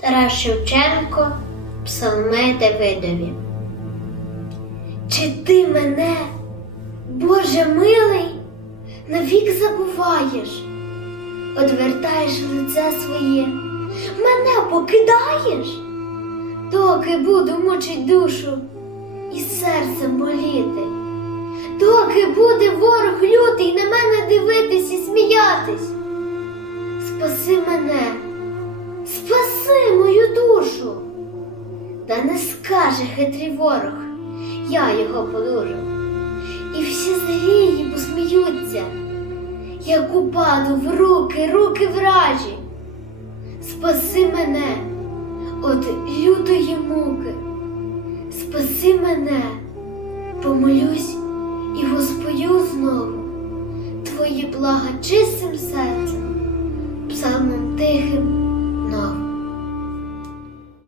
Тарас Шевченко, Псалми Давидові. Чи ти мене, Боже милий, навік забуваєш, одвертаєш лице своє, мене покидаєш, доки буду мучить душу і серцем боліти, доки буде ворог лютий на мене дивитись і сміятись. Спаси мене, Та не скаже хитрий ворог, я його подужу. І всі злії посміються, як упаду в руки, руки вражі. Спаси мене от лютої муки, спаси мене, помолюсь і воспою знову твої блага чистим серцем.